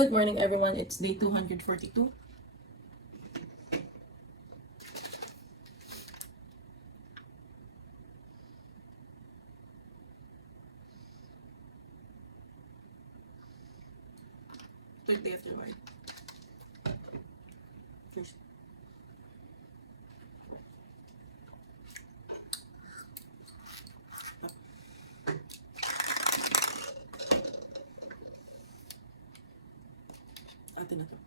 Good morning, everyone. It's day 242. Third day after Lord. Cheers. Atin na to.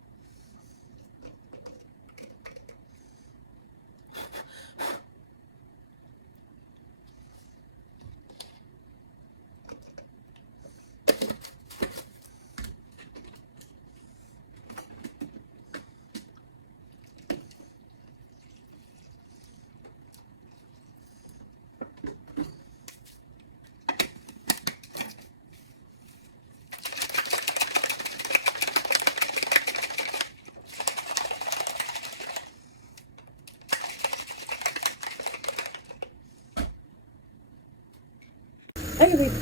Ay, wait.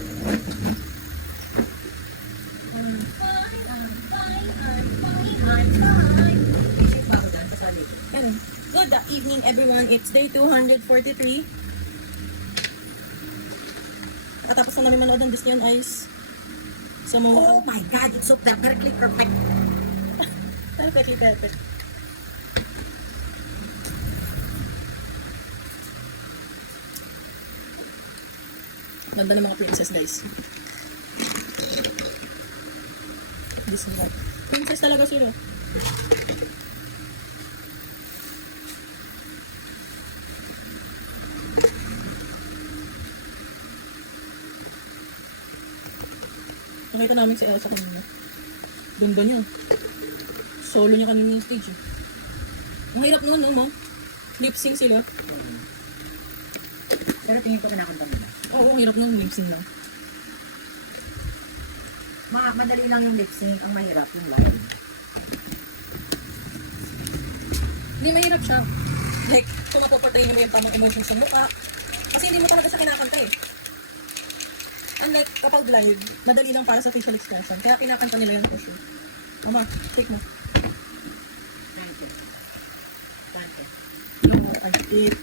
Good evening, everyone. It's day 243. Nakatapos na namin manood ng Disney on Ice. So, Oh my God, it's so perfectly perfect. perfect. Ganda ng mga princess, guys. Disney World. Princess talaga sila. Nakita namin si Elsa kanina. Ganda niya. Solo niya kanina yung stage. Ang hirap nun, no, mo? Lip sync sila. Pero tingin ko kinakanta mo na. Oo, ang hirap nun, lip sync lang. Madali lang yung lip sync, ang mahirap yung live. Hindi mahirap siya. Like, kung mapaportray mo yung tamang emotions sa mukha. Kasi hindi mo talaga siya kinakanta eh. Unlike kapag live, madali lang para sa facial expression. Kaya kinakanta nila yung for sure. Mama, take mo. Thank you. No, I take.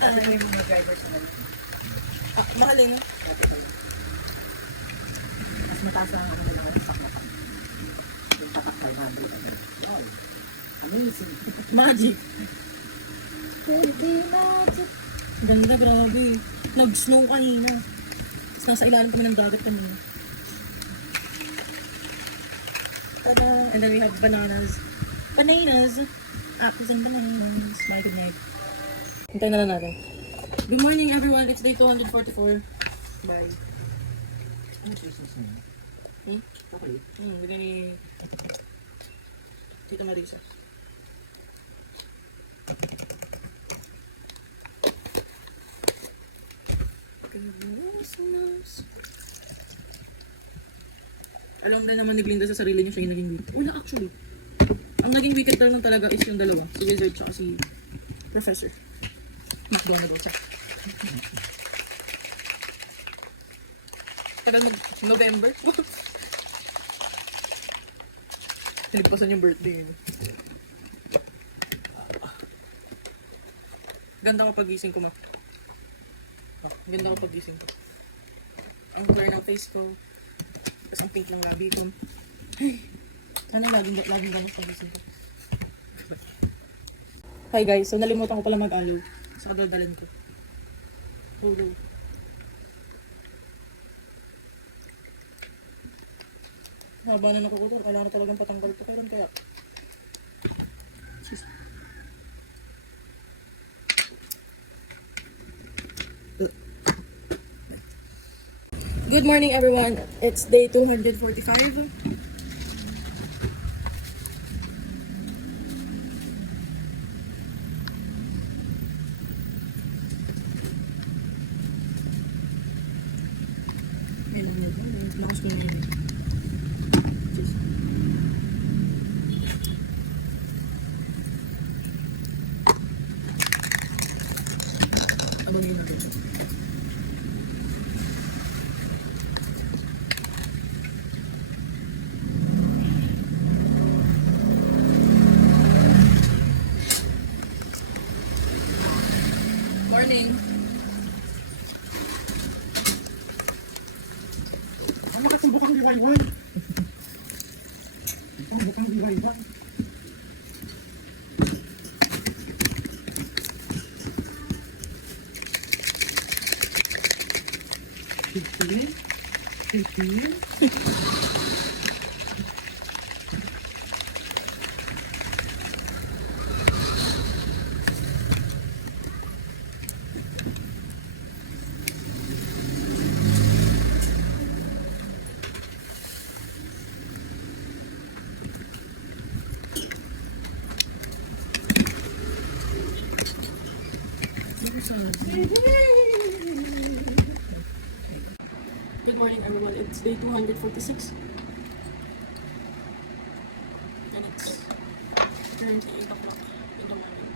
Kasi ko yung mga drivers na ganun. Mahal eh, no? Dati ko yun. Mas mataas ang ano nila ngayon, paknakan. Yung tatak 500. Wow. Amazing. Magic. Ganda, grabe. Nag-snow kanina. Tapos nasa ilalim kami ng dagat kanina. Tada! And then we have bananas. Bananas! Apples and bananas. My good night. Hintayin na lang natin. Good morning, everyone. It's day 244. Bye. Ano Christmas na yun? Chocolate? Bigay ni Tita Marisa. Alam na naman ni Glinda sa sarili niya siya yung naging wicked. Wala actually. Ang naging wicked lang talaga is yung dalawa. Si Wizard tsaka si Professor. McGonagall siya. Tagal November. Nilipasan yung birthday niya. Ganda ko pagising ko, ma. Ganda ko pagising ko. Ang clear ng face ko. Tapos ang pink ng labi ko. Sana laging ganun pagising ko. Hi guys, so nalimutan ko pala mag-aloe. Sa kadaldalin ko. Hulu. Haba na nakukutor. Kailangan na talagang patanggal ito. Kaya. Jeez. Good morning, everyone. It's day 245. Abangin natin. iwayway. Ang bukang iwayway. 15. 15. Good morning everyone, it's day 246 and it's currently 8 o'clock in the morning.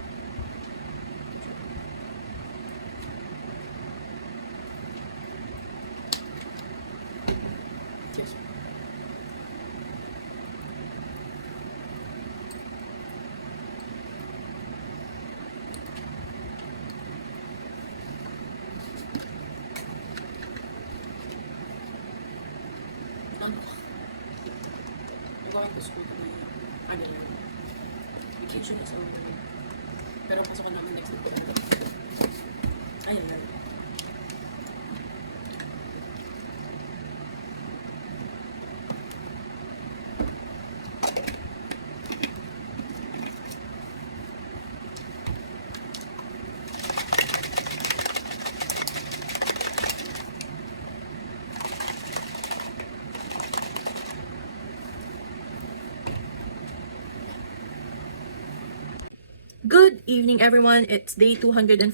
Yes. Ano? I'm going to school today. Ano yun? Vacation is over. Pero pasok ko namin next week. Ayun lang. Good evening, everyone. It's day 247.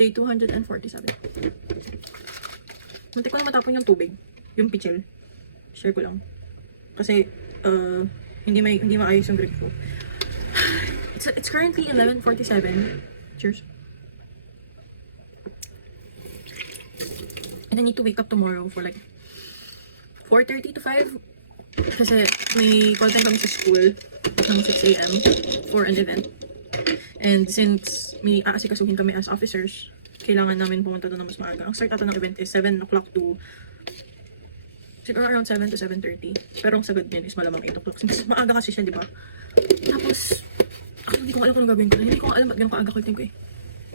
Day 247. Muntik ko na matapon yung tubig. Yung pichel. Share ko lang. Kasi, hindi maayos yung grip ko. It's currently 11:47. Cheers. And I need to wake up tomorrow for like 4:30 to 5. Kasi may call time kami sa school ng 6 a.m. for an event. And since may aasikasuhin kami as officers, kailangan namin pumunta doon na mas maaga. Ang start ata ng event is 7 o'clock to siguro around 7 to 7:30. Pero ang sagad niyan is malamang 8 o'clock. Mas maaga kasi siya, di ba? Tapos, ako hindi ko alam kung anong gagawin ko. Hindi ko alam ba't ganun kaaga ko yung ko eh.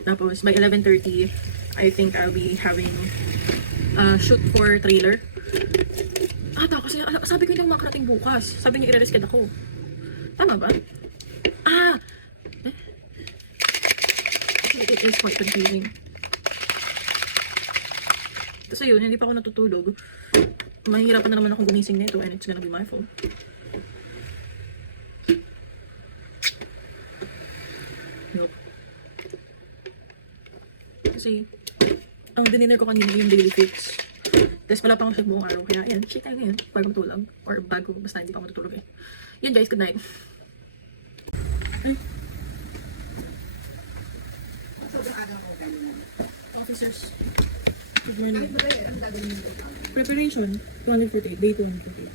Tapos, by 11:30, I think I'll be having shoot for trailer. Ata, kasi sabi ko hindi ako makarating bukas. Sabi niya i-resked ako. Tama ba? Actually, it is quite confusing. Tapos ayun, hindi pa ako natutulog. Mahihirapan na naman akong gumising nito and it's gonna be my fault. Nope. Kasi, ang dinner ko kanina yung daily fix. Tapos wala pa akong shake buong araw. Kaya yan, shake tayo ngayon. Bago matulog. Or bago, basta hindi pa ako matutulog eh. Yun guys, good night. Ay. Sobrang aga ko kayo na. Officers. Good morning. Preparation. 248. Day 248.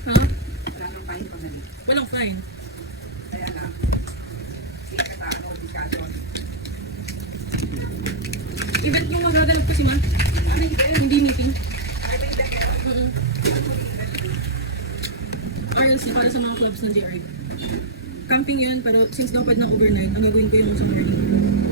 Ha? Wala nang pahin pang nalik. Walang fine. Kaya na. Sige ka ano, discussion. Event yung magaganap kasi ma. Ano yung event? Hindi meeting. Ay, may event kayo? RLC para sa mga clubs ng JRD. Camping yun, pero since daw pwede na overnight, ang gagawin ko yun sa morning.